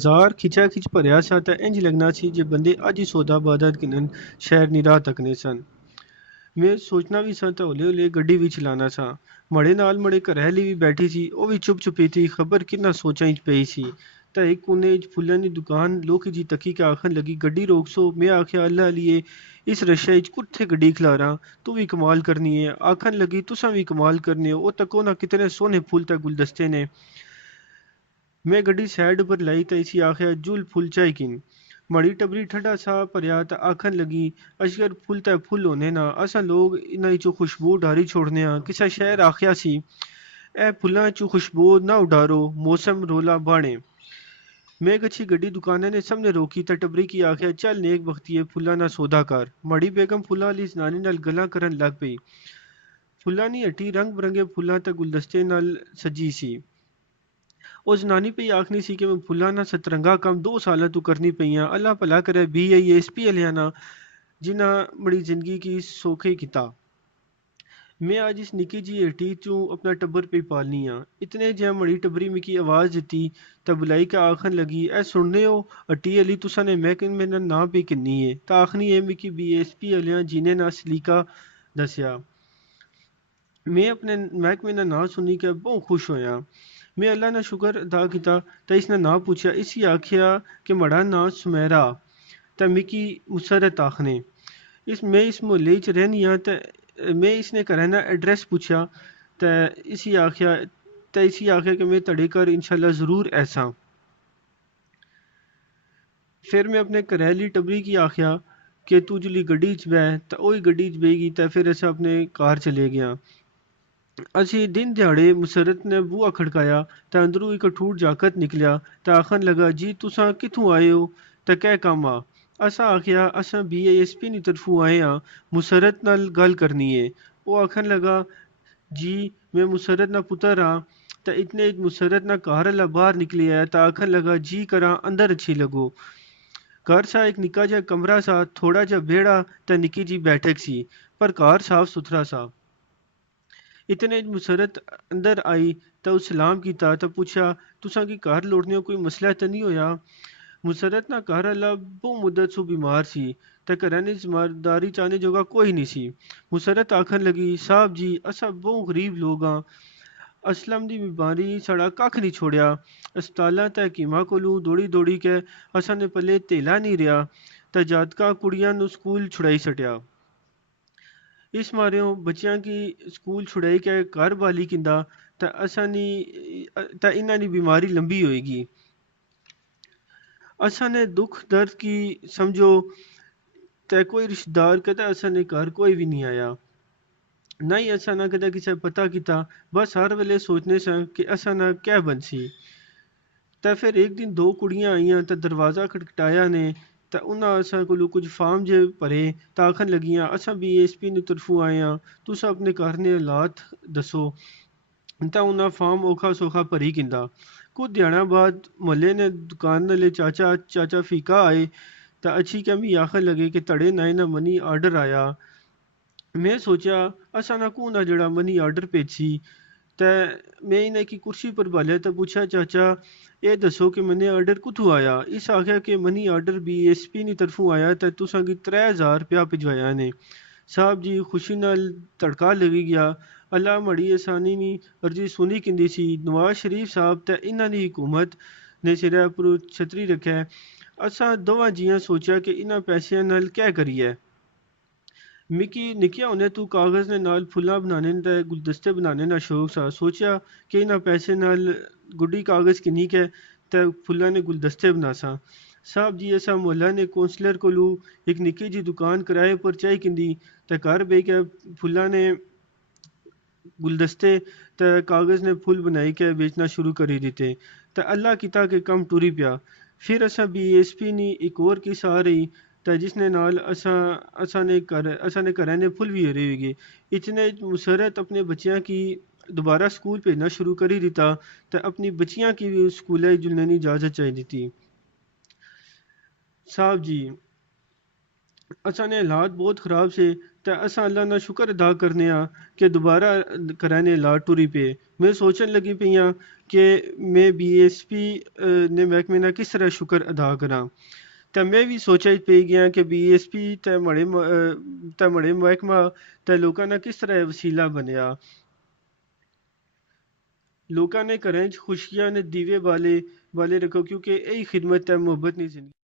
बाजार खिचा खिच भरिया सा ते इंज लगना सी जे बंदे अज ही सौदा बादत किनन शहर नी राह तकने सन। मैं सोचना भी सा ते हौले हौले गड्डी भी चलाना सा। मड़े नाल मड़े घरैली भी बैठी सी, ओ भी चुप चुपीती खबर किन्ना सोचां च पई सी। ते इक कोने च फुल्लां दी दुकान लोकी जी तकी के आखन लगी गड्डी रोक सो। मैं आखेआ अल्लाह अलिये इस रशा च कुत्थे गड्डी खलारां, तू भी कमाल करनी है। आखन लगी तुसां भी कमाल करने हो, ओ तको ना कितने सोहने फुल ते गुलदस्ते ने। मैं गड्डी साइड पर लाई ते इसी आखेआ जुल फुल चाई किन। मड़ी टबरी ठंडा सा भरिया ते आखन लगी अशकर फुल ते फुल होने ना, असां लोग इन्हां चों खुशबू उडारी छोड़ने आं। किसे शहर आखेआ सी ए फुल्लां चों खुशबू ना उडारो, मौसम रोला बाणे। मैं गच्छी गड्डी दुकाना ने सामने रोकी ते टबरी की आखेआ चल नेक बख्तिये फुल्लां ना सौदा कर। मड़ी बेगम फुल्लां आह्ली जनानी नाल गल्लां करन लग पई। फुल्लां दी हट्टी रंग बरंगे फुल्लां ते गुलदस्ते नाल सजी सी। ਉਹ ਜਨਾਨੀ ਪਈ ਆਖਣੀ ਸੀ ਕਿ ਮੈਂ ਫੁੱਲਾਂ ਨਾਲ ਸਤਰੰਗਾ ਕੰਮ 2 ਸਾਲਾਂ ਤੋਂ ਕਰਨੀ ਪਈਆਂ। ਅੱਲਾ ਭਲਾ ਕਰੇ BISP ਵਾਲਿਆਂ ਨਾਲ ਜਿਨ੍ਹਾਂ ਬੜੀ ਜ਼ਿੰਦਗੀ ਕੀ ਸੌਖੀ ਕੀਤਾ। मैं अज इस निक्की जी हट्टी चूं अपना टब्बर पे पालनी हाँ। इतने जै मड़ी टब्बरी मिकी आवाज़ दित्ती ते बुलाई के आखन लगी ए सुनने हो हट्टी अली तुसा ने महकमे दा नां पे किन्नी है। तां आखनी है मिकी BSP आलियां जीने ना सलीका दस्सेआ। मैं अपने महकमे दा नां सुनी के बहुत खुश होया। मैं अल्लाह ना शुक्र अदा कीता ते इसने नां पुच्छेआ। इसी आखेआ कि मड़ा नां सुमेरा ते मिकी मुसरत आखने। मैं इस मुहल्ले च रैह्नी आं ते मैं इसने घरै दा एड्रैस पुच्छेआ ते इसी आखेआ कि मैं तड़े घर इंशाल्लाह ज़रूर ऐसां। फिर मैं अपने घरैली टब्बरी गी आखेआ कि तू जिल्ली गड्डी च बैह ते ओही गड्डी च बेही ते फिर अस अपने घर चले गए। असी दिन दिहाड़े मुसरत ने बूहा खड़काया ते अंदरों इक ठूठ जाकत निकलेआ ते आखन लगा जी तुसां कित्थों आए हो ते क्या कम्म आ। असां आखेआ असां BISP दी तरफों आए आं, मुसरत नाल गल करनी है। ओह् आखन लगा जी मैं मुसरत दा पुत्तर आं। ते इतने च मुसरत दा घर आह्ला बाहर निकली आया ते आखन लगा जी करां अंदर अच्छी लगो। घर सा एक निक्का जिहा कमरा सा, थोड़ा जिहा बेड़ा ते निक्की जी बैठक सी, पर घर साफ सुथरा सा। इतने च मुसरत अंदर आई ते उस सलाम कीता ते पुच्छेआ तुसां की घर लौटने कोई मसला ते नहीं होया। मुसरत ना घर आह्ला बहु मुद्दत सू बीमार सी ते घरै दी जिम्मेदारी चाहने जोगा कोई नहीं सी। मुसरत आखन लगी साहब जी असां बहु गरीब लोग आं। असलम दी बीमारी साढ़ा कक्ख नहीं छोड़िया। अस्पतालां ते हकीमां कोलू दौड़ी दौड़ी के असां दे पल्ले धेला नहीं रेहा ते जातकां कुड़ियां नू स्कूल छुड़ाई छड्डेआ। इस मारेओ बच्चियां की स्कूल छुड़ाई के घर बाली किंदा ते इन्हां दी बीमारी लंबी होएगी। असां ने दुख दर्द की समझो ते कोई रिश्तेदार कदे असां दे घर कोई भी नहीं आया। ना ही असां ना कदे किसे पता कीता, बस हर वेले सोचने सां कि असां ना क्या बनसी। ते फिर एक दिन 2 कुड़ियां आईयां ते दरवाज़ा खटखटाया ने ते उन्हां असां कोलू कुछ फार्म जे भरे ते आखन लगियां असां BSP दी तरफों आए आं, तुस अपने घर दे हालात दस्सो। ते उन्हां फार्म औखा सौखा भरी किंदा। कुछ ध्याड़ां बाद मुहल्ले ने दुकान आह्ले चाचा फीका आए ते अच्छी के मिगी आखन लगे कि तड़े नाई ना मनी आर्डर आया। मैं सोचेआ असां ना कु'न आ जेह्ड़ा मनी आर्डर भेजी ते मैं इ'नें की कुर्सी पर बालेआ ते पुच्छेआ चाचा एह् दस्सो कि मनी आर्डर कुत्थूं आया। इस आखेआ कि मनी आर्डर BSP दी तरफों आया ते तुसां गी 3000 रपेआ भिजवाया ने। साहब जी खुशी नाल तड़का लगी गया। अल्लाह मड़ी असानी नी अर्जी सुनी किंदी सी। नवाज शरीफ साहब ते इन्हां दी हुकूमत ने सिरै उप्पर छतरी रक्खै। असां दोवां जियां सोचेआ कि इन्हां पैसेआं नाल क्या करिए। मिकी निक्किया होने तू कागज़ दे नाल फुल्लां बनाने ते गुलदस्ते बनाने दा शौक सा। सोचेआ कि इन्हां पैसे नाल गुड्डी कागज़ किन्नी के ते फुल्लां दे गुलदस्ते बनासां। साहब जी असां मुहल्ला ने कौंसलर कोलू इक निक्की जी दुकान किराए पर चाही किंदी ते घर बेही के फुल्लां ने गुलदस्ते ते कागज़ ने फुल बनाई के बेचना शुरू करी दित्ते ते अल्लाह कीता कि कम्म टुरी पिया। फिर असां BSP नी इक होर किस आ रही ते जिसने नाल असां ने घरें दे फुल भी हरे होई गए। इतने च मुसरत अपने बच्चियां की दोबारा स्कूल भेजना शुरू करी दित्ता ते अपनी बच्चियां की भी स्कूलै जुलने दी इजाज़त चाही दित्ती। साहब जी असां ने हालात बहुत ख़राब से ते असां अल्लाह ना शुक्र अदा करने कि दोबारा कराने हालात टुरी पे। मैं सोचन लगी पई कि मैं बीएसपी ने महकमे ना किस तरह शुक्र अदा करा। ते मैं भी सोचा पई गया कि बीएसपी ते मड़े महकमा ते लोकां ना किस तरह वसीला बनया। लोकां ने घरें च खुशियां ने दीवे बाले रखो क्योंकि यही खिदमत ते मुहब्बत दी जिंदगी